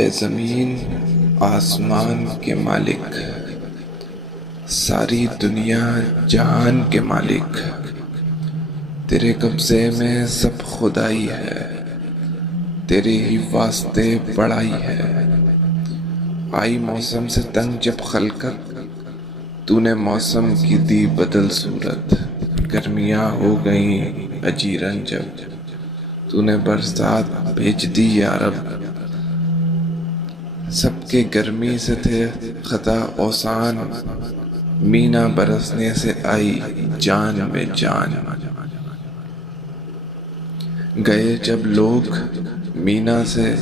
ए ज़मीन आसमान के मालिक, सारी दुनिया जहान के मालिक, तेरे कब्ज़े में सब खुदाई है, तेरे ही वास्ते बड़ाई है। आई मौसम से तंग जब खलकत, तूने मौसम की दी बदल सूरत। गर्मियाँ हो गईं अजीरन जब, तूने बरसात भेज दी या रब। सबके गर्मी से थे खता औसान, मीना बरसने से आई जान में जान। गए जब लोग मीना से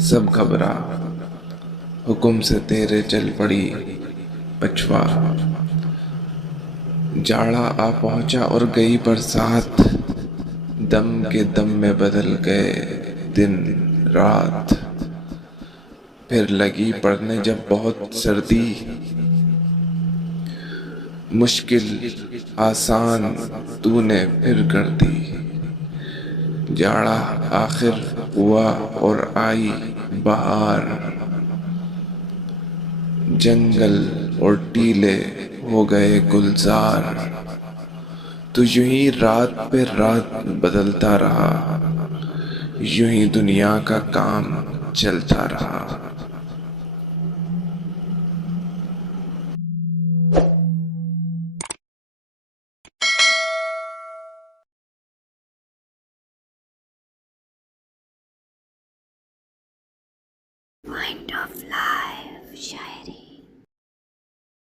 सब घबरा, हुक्म से तेरे चल पड़ी पछवा। जाड़ा आ पहुंचा और गई बरसात, दम के दम में बदल गए दिन रात। फिर लगी पड़ने जब बहुत सर्दी, मुश्किल आसान तूने फिर कर दी। जाड़ा आखिर हुआ और आई बहार, जंगल और टीले हो गए गुलजार। तो यूं ही रात पे रात बदलता रहा, यूं ही दुनिया का काम चलता रहा। Mind of life, Shayari.